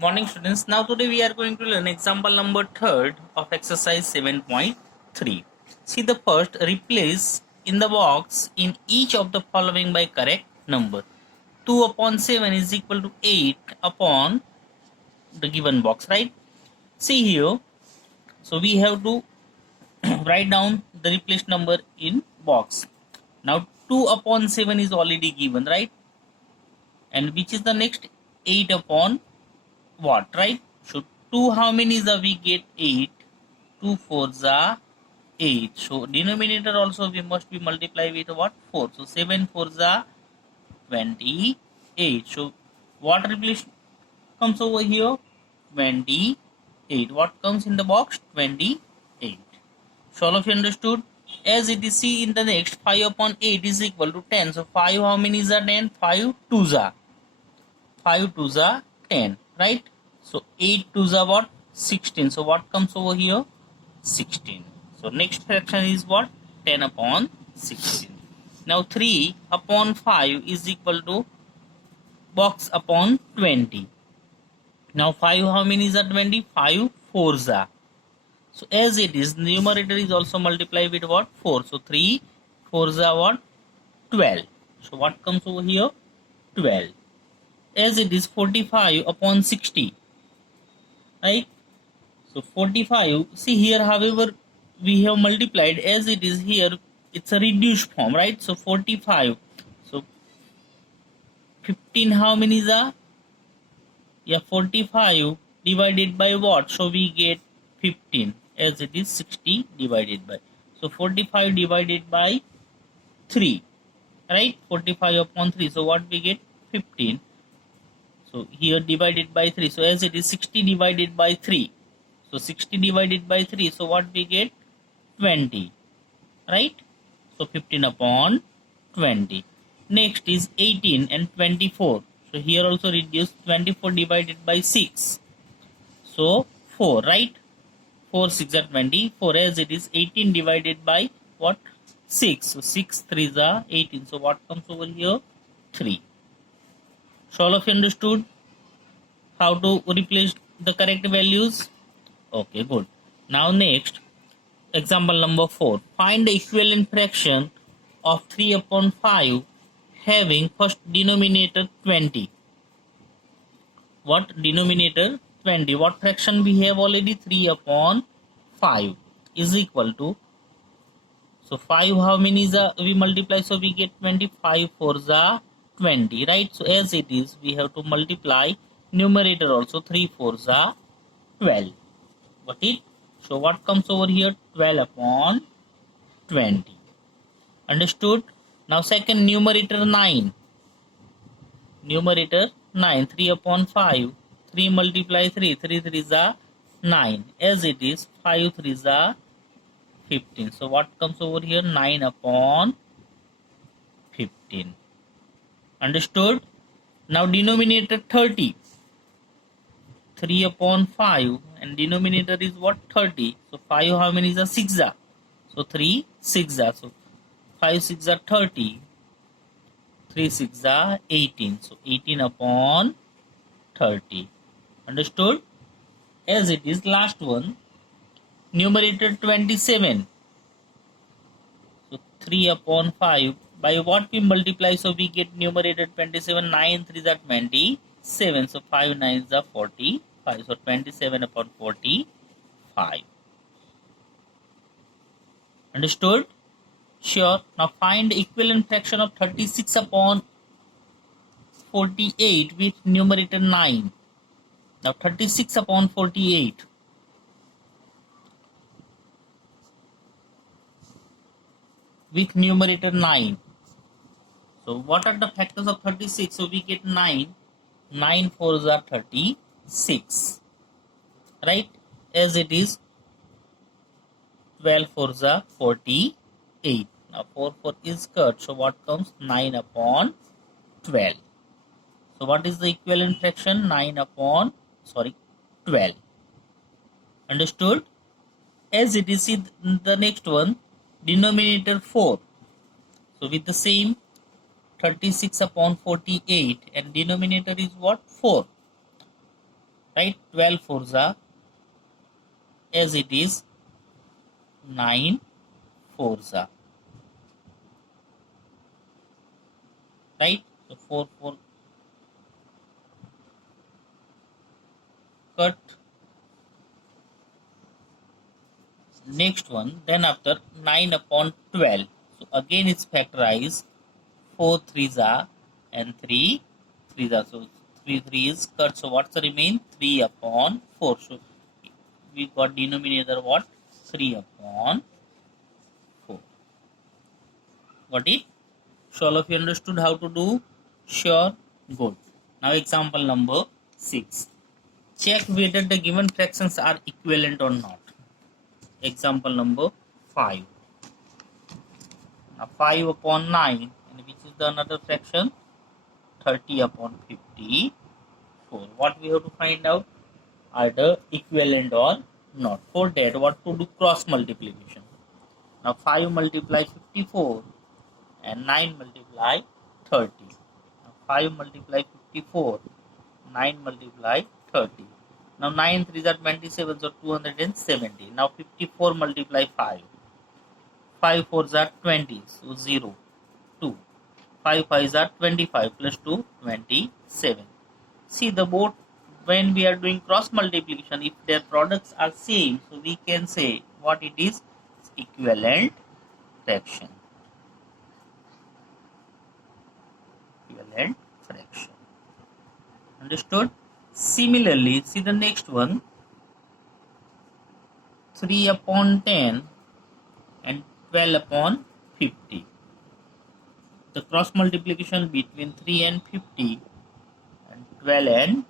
Morning students, now today we are going to learn example number 3rd of exercise 7.3. See the first, replace in the box in each of the following by correct number. 2 upon 7 is equal to 8 upon the given box, right? See here, so we have to write down the replaced number in box. Now 2 upon 7 is already given, right? And which is the next 8 upon what, right? So 2 how many is we get 8, 2 4s are 8. So denominator also we must be multiply with what? 4. So 7 4s are 28. So what replace comes over here? 28. What comes in the box? 28. So all of you understood? As it is see in the next 5 upon 8 is equal to 10. So 5 how many is 10? 5 2s are 5 2s are 10, right? So 8 2s are what? 16. So what comes over here? 16. So next fraction is what? 10 upon 16. Now 3 upon 5 is equal to box upon 20. Now 5 how many is 20? 5 4s are. So as it is, numerator is also multiplied with what? 4. So 3 4s are what? 12. So what comes over here? 12. As it is 45 upon 60, right? So 45, see here, however we have multiplied, as it is here it's a reduced form, right? So 45, so 15 how many is 45 divided by what? So we get 15, as it is 60 divided by, so 45 divided by 3, right? 45 upon 3, so what we get? 15. So here divided by 3. So as it is 60 divided by 3. So 60 divided by 3. So what we get? 20. Right? So 15 upon 20. Next is 18 and 24. So here also reduce 24 divided by 6. So 4. Right? 4 6 are 24. As it is 18 divided by what? 6. So 6 3s are 18. So what comes over here? 3. So all of you understood how to replace the correct values? Okay, good. Now next, example number 4. Find the equivalent fraction of 3 upon 5 having first denominator 20. What denominator? 20. What fraction we have already? 3 upon 5 is equal to, so 5 how many is we multiply, so we get 25 4s are 20, right? So as it is, we have to multiply numerator also, 3 4s are 12. Got it? So what comes over here? 12 upon 20. Understood? Now second, numerator 9. Numerator 9. 3 upon 5. 3 multiply 3. 3 3s are 9. As it is, 5 3s are 15. So what comes over here? 9 upon 15. Understood? Now denominator 30. 3 upon 5 and denominator is what? 30. So 5 how many is a 6 are? So 3 6 are. So 5 6 are 30. 3 6 are 18. So 18 upon 30. Understood? As it is, last one, numerator 27. So 3 upon 5. By what we multiply? So we get numerator 27. 9 3s are 27. So 5 9s are 45. So 27 upon 45. Understood? Sure. Now find the equivalent fraction of 36 upon 48 with numerator 9. Now 36 upon 48. With numerator 9. So what are the factors of 36? So we get 9. 9 4s are 36. Right? As it is, 12 4s are 48. Now 4 4 is cut. So what comes? 9 upon 12. So what is the equivalent fraction? 9 upon 12. Understood? As it is, see the next one, denominator 4. So with the same 36 upon 48 and denominator is what? 4. right? 12 fours are, as it is 9 fours are, right? So 4 4 cut. Next one, then after 9 upon 12. So again it's factorized. 4 threes are and 3 threes are. So 3 3 cut. So what's the remain? 3 upon 4. So we got denominator what? 3 upon 4. Got it? So all of you understood how to do? Sure. Good. Now example number 6. Check whether the given fractions are equivalent or not. Example number 5. Now 5 upon 9, and which is the another fraction? 30 upon 54. What we have to find out? Are the equivalent or not? For that, what to do? Cross multiplication. Now 5 multiply 54 and 9 multiply 30. Now 5 multiply 54, 9 multiply 30. Now 9 3s are 27, so 270. Now 54 multiply 5. 5 4s are 20, so 0, 2. 5 5s are 25 plus 2, 27. See the both when we are doing cross multiplication, if their products are same, so we can say what it is? Equivalent fraction. Equivalent fraction. Understood? Similarly, see the next one. 3 upon 10 and 12 upon 50. The cross multiplication between 3 and 50 and 12 and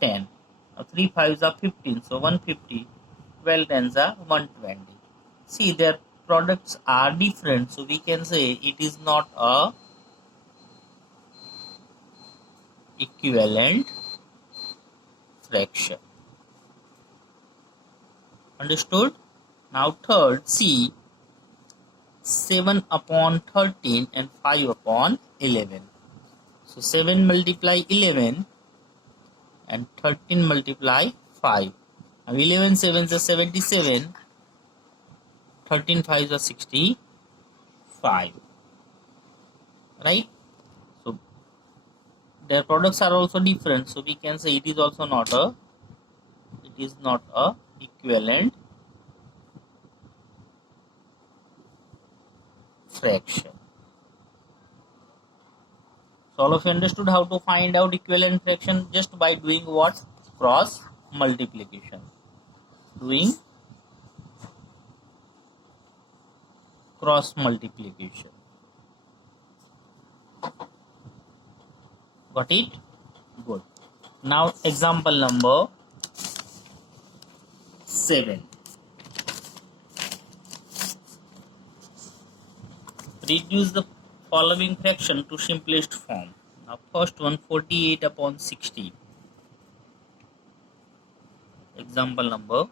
10. Now 3 5s are 15, so 150. 12 10s are 120. See, their products are different, so we can say it is not a equivalent fraction. Understood? Now third, see 7 upon 13 and 5 upon 11. So 7 multiply 11 and 13 multiply 5. Now 11 7s are 77, 13 5s are 65. Right? So their products are also different, so we can say it is also not a equivalent fraction. So all of you understood how to find out equivalent fraction just by doing what? Cross multiplication. Doing cross multiplication. Got it? Good. Now example number 7. Reduce the following fraction to simplest form. Now first one, 48 upon 60. Example number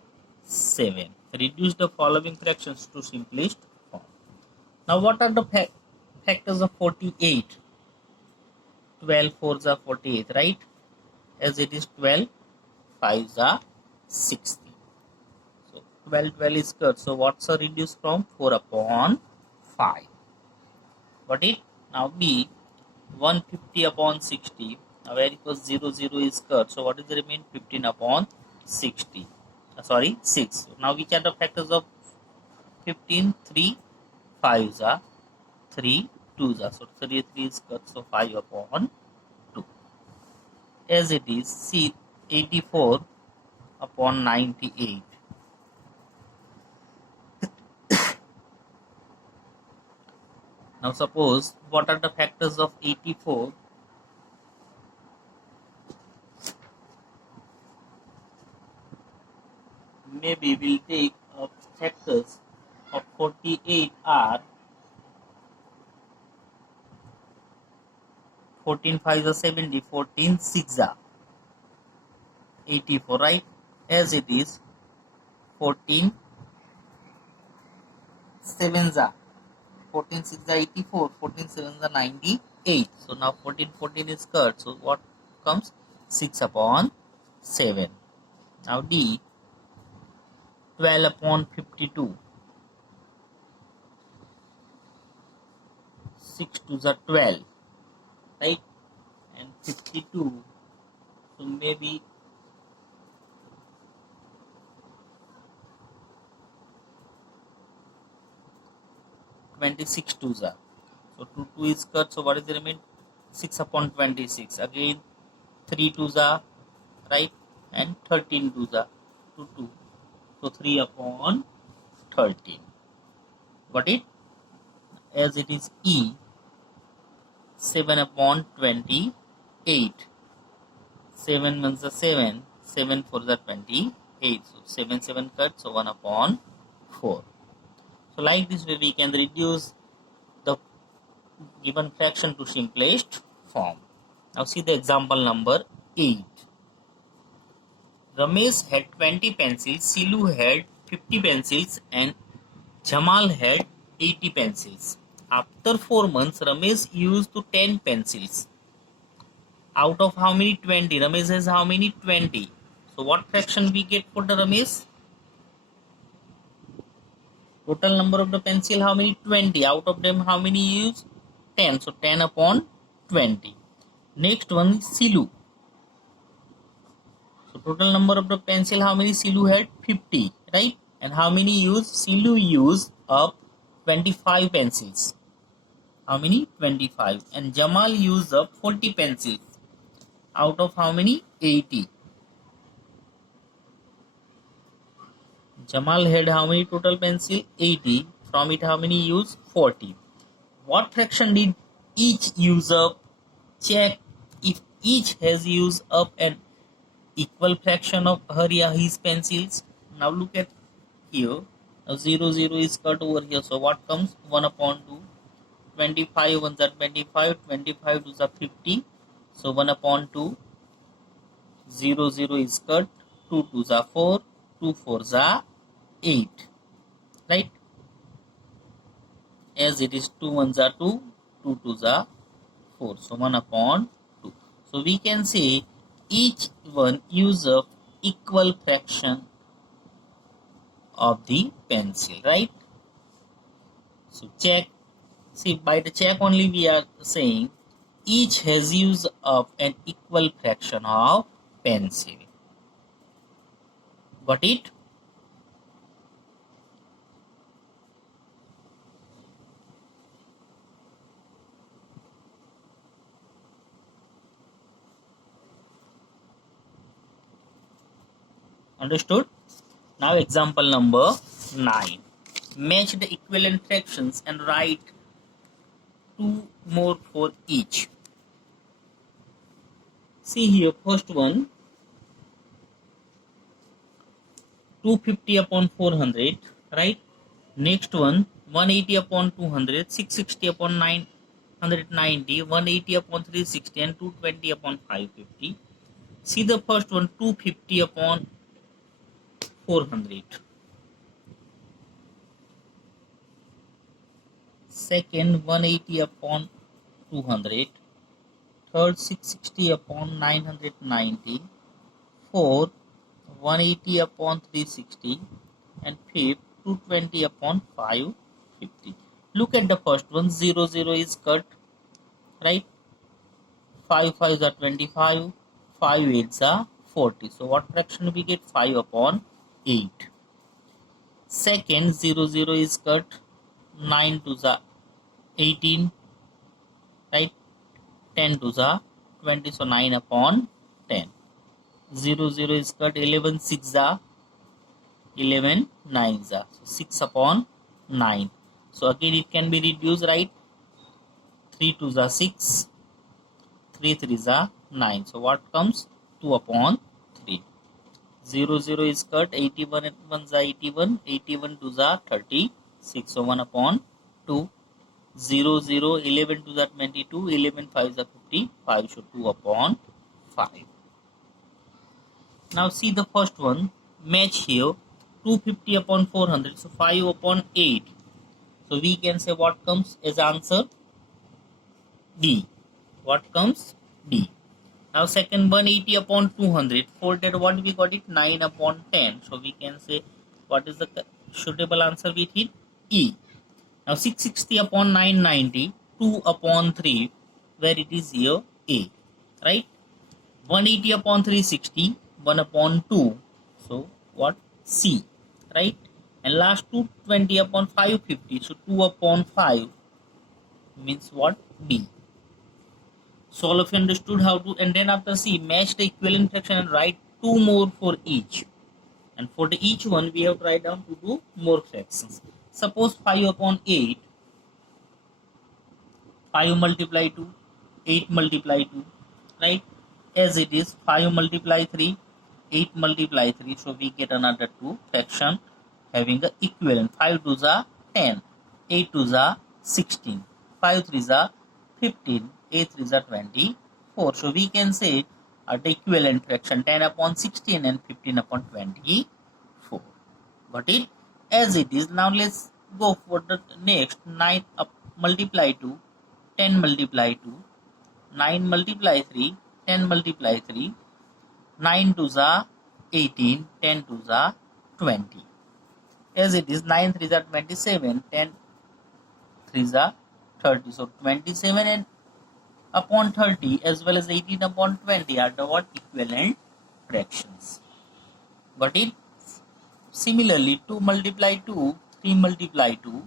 7. Reduce the following fractions to simplest form. Now what are the factors of 48? 12 4s are 48, right? As it is 12 5s are 60. So 12 12 is cut. So what's a reduce from? 4 upon 5. Got it? Now B, 150 upon 60. Now where equals 0 0 is cut. So what is the remain? 15 upon 60. 6. So now which are the factors of 15? 3 5s are 3 2s are. So 3 3 is cut. So 5 upon 2. As it is, see 84 upon 98. Now suppose what are the factors of 84? Maybe we'll take factors of 48 are 14 5 are 70, 14 6 are 84, right? As it is 14 7s are 14 6 are 84, 14 7s are 98. So now 14 14 is cut. So what comes? 6 upon 7. Now D, 12 upon 52. 6 to the 12, right? And 52, so maybe 26 to the. So 2 is cut, so what is the remain? 6 upon 26. Again 3 to the, right? And 13 to the, 2. So 3 upon 13. Got it? As it is E, 7 upon 28. 7 means the 7. 7 for the 28. So 7 cut, so 1 upon 4. So like this way we can reduce the given fraction to simplest form. Now see the example number 8. Ramesh had 20 pencils, Silu had 50 pencils and Jamal had 80 pencils. After 4 months, Ramesh used to 10 pencils. Out of how many? 20. Ramesh has how many? 20. So what fraction we get for the Ramesh? Total number of the pencil, how many? 20. Out of them, how many use? 10. So 10 upon 20. Next one is Silu. So total number of the pencil, how many? Silu had? 50. Right? And how many used? Silu used up 25 pencils. How many? 25. And Jamal used up 40 pencils. Out of how many? 80. Jamal had how many total pencil? 80. From it how many used? 40. What fraction did each use up? Check if each has used up an equal fraction of her or his pencils. Now look at here. Now 0, 0 is cut over here. So what comes? 1 upon 2. 25 ones are 25. 25 to the 50. So 1 upon 2. 0, 0 is cut. 2 to the 4. 2 4 the 8. Right? As it is 2 ones are 2. 2 to the 4. So 1 upon 2. So we can say each one use up equal fraction of the pencil, right? So check. See, by the check only we are saying each has used up an equal fraction of pencil. Got it? Understood? Now example number 9. Match the equivalent fractions and write 2 more for each. See here, first one, 250 upon 400, right? Next one, 180 upon 200, 660 upon 990, 180 upon 360 and 220 upon 550. See the first one, 250 upon 400. Second, 180 upon 200. Third, 660 upon 990. Fourth, 180 upon 360. And fifth, 220 upon 550. Look at the first one, 0, 0 is cut, right? 5 5s are 25, 5 8s are 40. So what fraction we get? 5 upon 8. Second, 0, 0 is cut, 9 to the 18, right? 10 to the 20, so 9 upon 10. 0, 0 is cut, 11 6 the 11 9 the, so 6 upon 9. So again it can be reduced, right? 3 to the 6, 3 3 the 9. So what comes? 2 upon 3. 0 0 is cut, 81 at 1 the 81, 81 to the 36. So 1 upon 2. 0 0, 11 to the 22, 11 5 the 55. So 2 upon 5. Now see the first one, match here, 250 upon 400, so 5 upon 8. So we can say what comes as answer? D. What comes? D. Now second 180 upon 200. For that what we got it? 9 upon 10. So we can say what is the suitable answer with it? E. Now 660 upon 990. 2 upon 3. Where it is here? A. Right? 180 upon 360. 1 upon 2. So what? C. Right? And last 220 upon 550. So 2 upon 5 means what? B. So all of you understood how to, and then after C, match the equivalent fraction and write two more for each. And for the each one, we have to write down to do more fractions. Suppose 5 upon 8, 5 multiply 2, 8 multiply 2, right? As it is 5 multiply 3, 8 multiply 3. So we get another 2 fraction having the equivalent. 5 2s are 10, 8 2s are 16, 5 3s are 15, 8 3s are 24. So we can say the equivalent fraction 10 upon 16 and 15 upon 24. Got it? As it is. Now let's go for the next. 9 up multiply 2, 10 multiply 2, 9 multiply 3, 10 multiply 3, 9 2s are 18, 10 2s are 20. As it is, 9 3s are 27, 10 3s are 30. So 27 and upon 30 as well as 18 upon 20 are the what? Equivalent fractions. Got it? Similarly, 2 multiply 2, 3 multiply 2,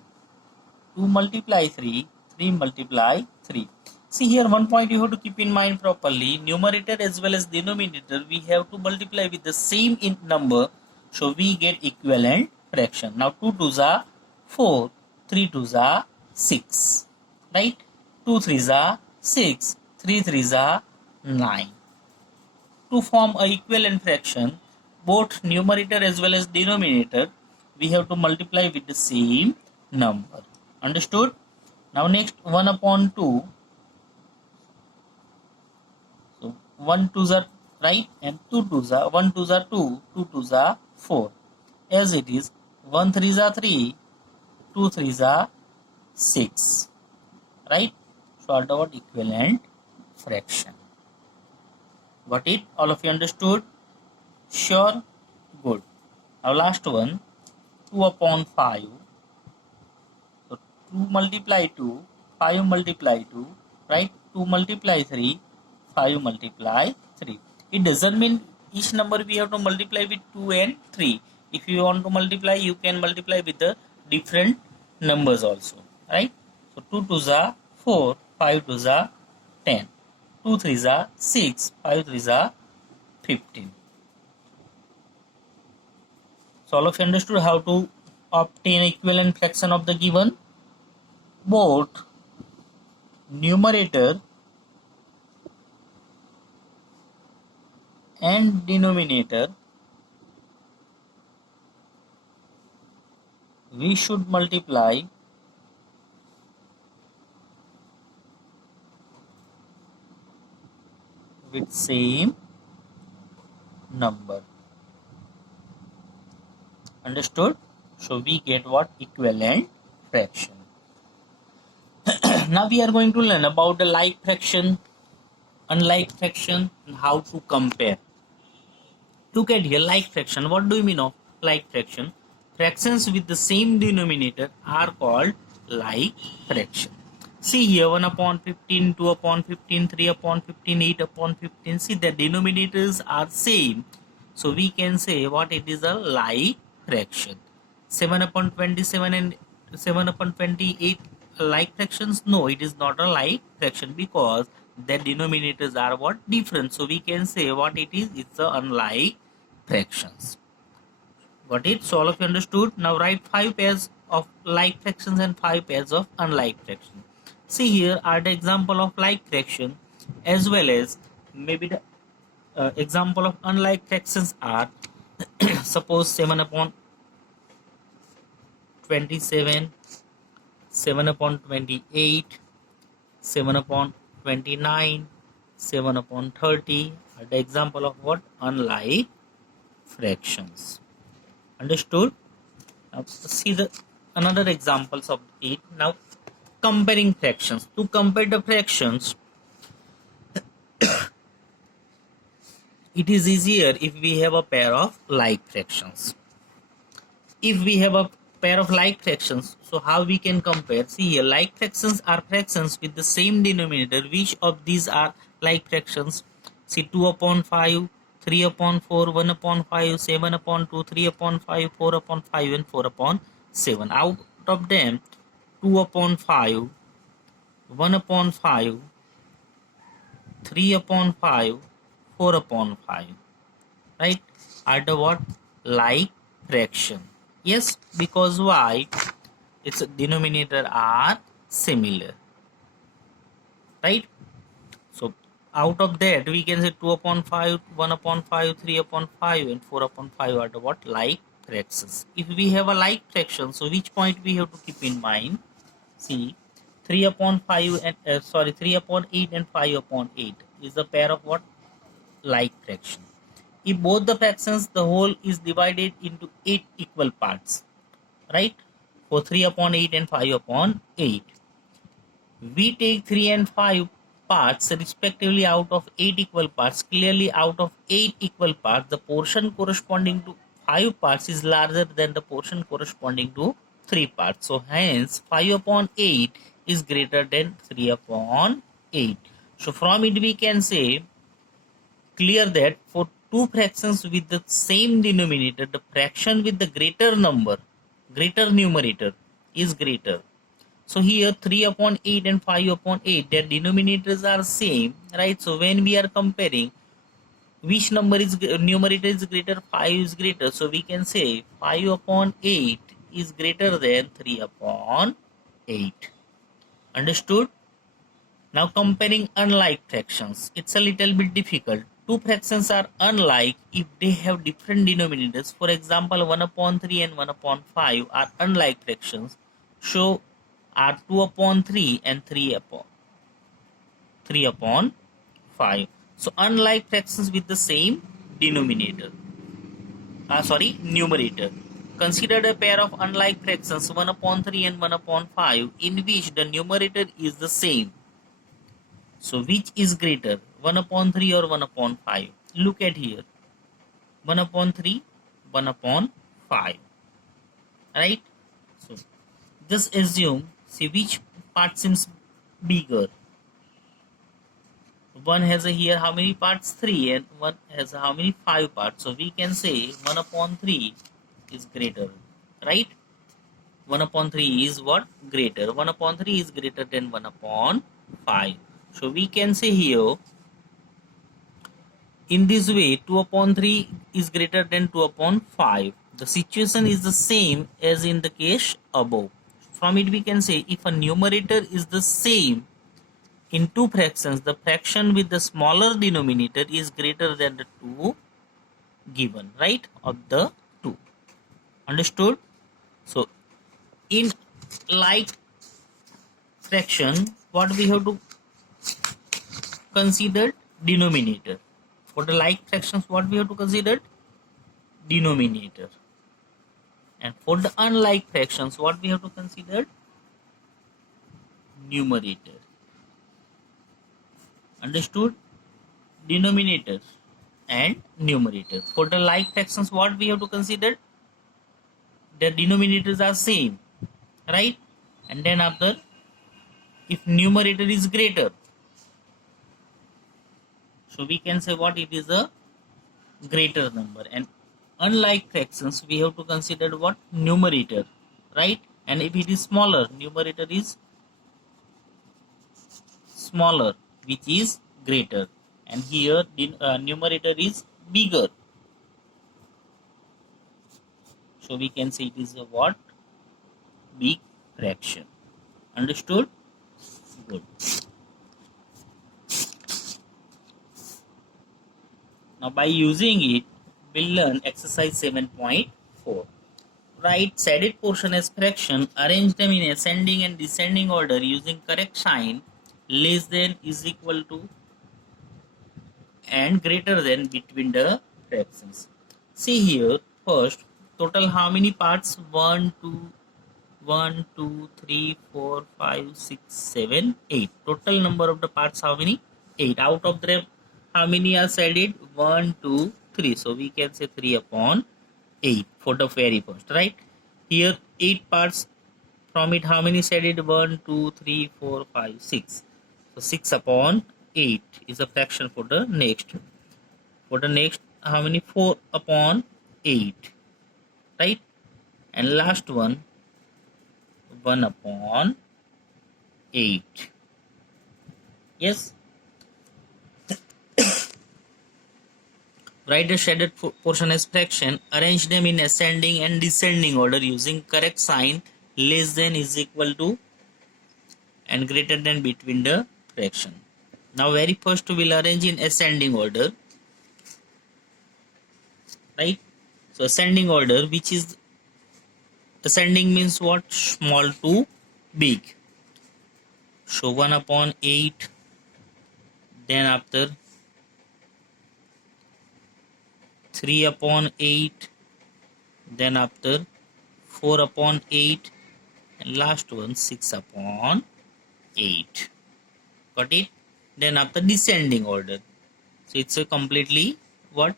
2 multiply 3, 3 multiply 3. See here, one point you have to keep in mind properly. Numerator as well as denominator, we have to multiply with the same number. So we get equivalent fraction. Now 2 2s are 4, 3 2s are 6. Right? 2 3s are 6, 3 3s are 9. To form a equivalent fraction, both numerator as well as denominator, we have to multiply with the same number. Understood? Now next 1 upon 2. So 1 2s are right and 2 2s are 1 2s are 2, 2 2s are 4. As it is 1 3s are 3, 2 3s are 6. Right? So are the equivalent fraction. Got it? All of you understood? Sure? Good. Now last one, 2 upon 5. So 2 multiply 2, 5 multiply 2, right? 2 multiply 3, 5 multiply 3. It doesn't mean each number we have to multiply with 2 and 3. If you want to multiply, you can multiply with the different numbers also, right? So 2 2s are 4, 5 2s are 10, 2 3s are 6, 5 3s are 15. So all of you understood how to obtain equivalent fraction of the given. Both numerator and denominator we should multiply with same number. Understood? So we get what? Equivalent fraction. Now we are going to learn about the like fraction, unlike fraction, and how to compare. Look at here, like fraction. What do you mean of like fraction? Fractions with the same denominator are called like fraction. See here, 1 upon 15, 2 upon 15, 3 upon 15, 8 upon 15. See, the denominators are same. So we can say what it is a like fraction. 7 upon 27 and 7 upon 28 like fractions? No, it is not a like fraction because their denominators are what? Different. So we can say what it is, it's a unlike fractions. Got it? So all of you understood. Now write 5 pairs of like fractions and 5 pairs of unlike fractions. See here are the example of like fraction as well as maybe the example of unlike fractions are suppose 7 upon 27, 7 upon 28, 7 upon 29, 7 upon 30 are the example of what? Unlike fractions. Understood? Now see the another examples of it. Now comparing fractions. To compare the fractions, it is easier if we have a pair of like fractions. If we have a pair of like fractions, so how we can compare? See here, like fractions are fractions with the same denominator. Which of these are like fractions? See, 2 upon 5, 3 upon 4, 1 upon 5, 7 upon 2, 3 upon 5, 4 upon 5, and 4 upon 7. Out of them, 2 upon 5, 1 upon 5, 3 upon 5, 4 upon 5, right, are the what? Like fraction. Yes, because why? Its denominator are similar, right? So out of that we can say 2 upon 5, 1 upon 5, 3 upon 5, and 4 upon 5 are the what? Like fractions. If we have a like fraction, so which point we have to keep in mind? See, 3 upon 5 and 3 upon 8 and 5 upon 8 is a pair of what? Like fraction. If both the fractions, the whole is divided into 8 equal parts, right? For 3 upon 8 and 5 upon 8. We take 3 and 5 parts respectively out of 8 equal parts. Clearly out of 8 equal parts, the portion corresponding to 5 parts is larger than the portion corresponding to 3 parts. So hence 5 upon 8 is greater than 3 upon 8. So from it we can say clear that for two fractions with the same denominator, the fraction with the greater numerator is greater. So here 3 upon 8 and 5 upon 8, their denominators are same, right? So when we are comparing which numerator is greater, 5 is greater. So we can say 5 upon 8 is greater than 3 upon 8. Understood? Now comparing unlike fractions, it's a little bit difficult. Two fractions are unlike if they have different denominators. For example, 1 upon 3 and 1 upon 5 are unlike fractions. So are 2 upon 3 and 3 upon 5. So unlike fractions with the same numerator. Consider a pair of unlike fractions 1 upon 3 and 1 upon 5 in which the numerator is the same. So which is greater, 1 upon 3 or 1 upon 5? Look at here, 1 upon 3, 1 upon 5, right? So just assume, see which part seems bigger. One has here how many parts? 3, and one has how many? 5 parts. So we can say 1 upon 3 is greater, right? 1 upon 3 is what? Greater. 1 upon 3 is greater than 1 upon 5. So we can say here, in this way, 2 upon 3 is greater than 2 upon 5. The situation is the same as in the case above. From it we can say if a numerator is the same in two fractions, the fraction with the smaller denominator is greater than the 2 given, right, of the 2. Understood? So in like fraction, what we have to consider? Denominator. For the like fractions, what we have to consider? Denominator. And for the unlike fractions, what we have to consider? Numerator. Understood? Denominator and numerator. For the like fractions, what we have to consider? The denominators are same, right? And then after, if numerator is greater, so we can say what? It is a greater number. And unlike fractions, we have to consider what? Numerator, right? And if it is smaller, numerator is smaller, which is greater. And here the numerator is bigger. So we can say it is a what? Big fraction. Understood? Good. Now by using it, we'll learn exercise 7.4. Write shaded portion as fraction, arrange them in ascending and descending order using correct sign, less than, is equal to, and greater than between the fractions. See here, first, total how many parts? 1, 2, 3, 4, 5, 6, 7, 8. Total number of the parts how many? 8. Out of them, how many are shaded? 1, 2, 3. So we can say 3 upon 8 for the very first, right? Here 8 parts, from it how many shaded? 1, 2, 3, 4, 5, 6. So 6 upon 8 is a fraction for the next. For the next, how many? 4 upon 8, right? And last one, 1 upon 8. Yes. Write the shaded portion as fraction. Arrange them in ascending and descending order using correct sign less than, is equal to, and greater than between the fraction. Now very first we'll arrange in ascending order, right? So ascending order, which is ascending means what? Small to big. So 1 upon 8, then after 3 upon 8, then after 4 upon 8, and last one 6 upon 8. Got it? Then after descending order, so it's a completely what?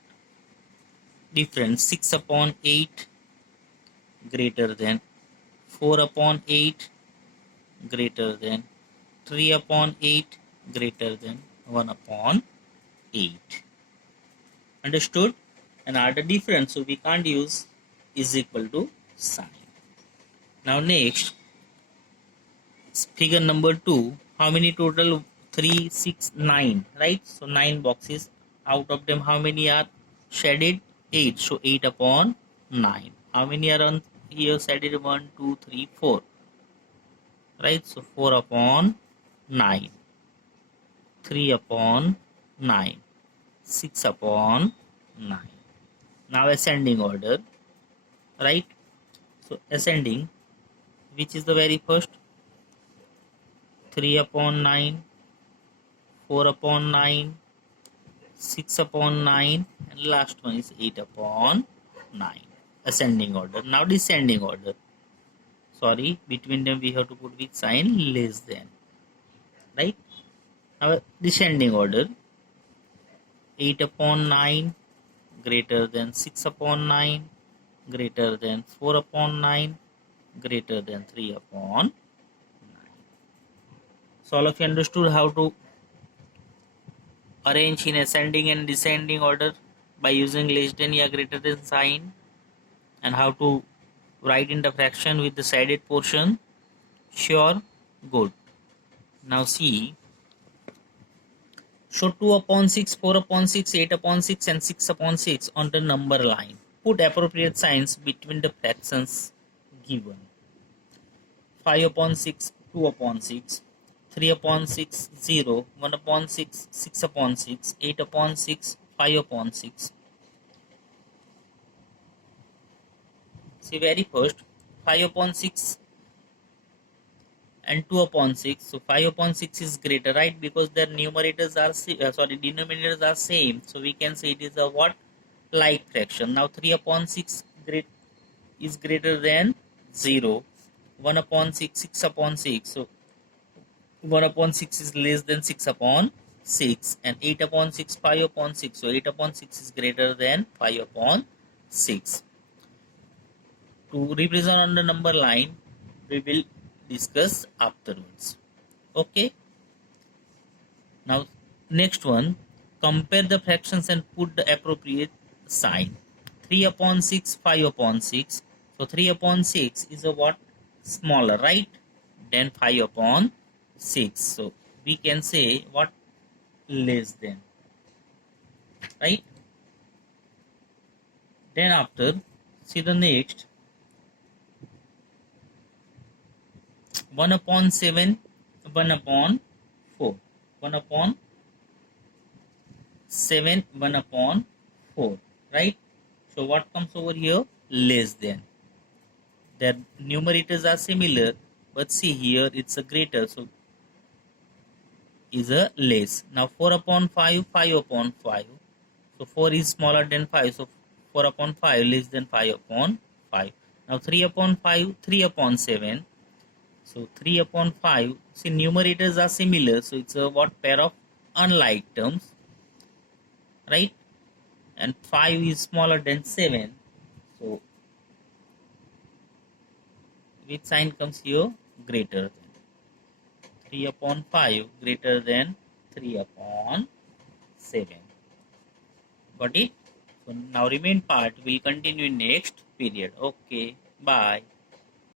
Different. 6 upon 8 greater than 4 upon 8 greater than 3 upon 8 greater than 1 upon 8. Understood? And are the different, so we can't use is equal to sign. Now next, figure number 2, how many total? 3, 6, 9, right? So 9 boxes. Out of them how many are shaded? 8. So 8 upon 9. How many are on here shaded? 1, 2, 3, 4, right? So 4 upon 9, 3 upon 9, 6 upon 9. Now ascending order, right? So ascending, which is the very first? 3 upon 9, 4 upon 9, 6 upon 9, and last one is 8 upon 9. Ascending order. Now descending order. Sorry, between them we have to put with sign less than, right? Now descending order, 8 upon 9 greater than 6 upon 9 greater than 4 upon 9 greater than 3 upon 9. So all of you understood how to arrange in ascending and descending order by using less than or greater than sign, and how to write in the fraction with the shaded portion. Sure? Good. Now see, show 2 upon 6, 4 upon 6, 8 upon 6 and 6 upon 6 on the number line. Put appropriate signs between the fractions given. 5 upon 6, 2 upon 6, 3 upon 6, 0, 1 upon 6, 6 upon 6, 8 upon 6, 5 upon 6. See very first, 5 upon 6 and 2 upon 6. So 5 upon 6 is greater, right? Because their numerators are, denominators are same. So we can say it is a what? Like fraction. Now 3 upon 6 is greater than 0. 1 upon 6, 6 upon 6. So 1 upon 6 is less than 6 upon 6. And 8 upon 6, 5 upon 6. So 8 upon 6 is greater than 5 upon 6. To represent on the number line, we will discuss afterwards. Okay. Now next one, compare the fractions and put the appropriate sign. 3 upon 6, 5 upon 6. So 3 upon 6 is a what? Smaller, right? Then 5 upon 6. So we can say what? Less than, right? Then after, see the next, 1 upon 7, 1 upon 4, 1 upon 7, 1 upon 4, right? So what comes over here? Less than. Their numerators are similar, but see here it's a greater, so is a less. Now 4 upon 5, 5 upon 5. So 4 is smaller than 5, so 4 upon 5 less than 5 upon 5. Now 3 upon 5, 3 upon 7. So 3 upon 5, see numerators are similar, so it's a what? Pair of unlike terms. right? And 5 is smaller than 7. So which sign comes here? Greater than. 3 upon 5 greater than 3 upon 7. Got it? So now remain part will continue in next period. Okay, bye.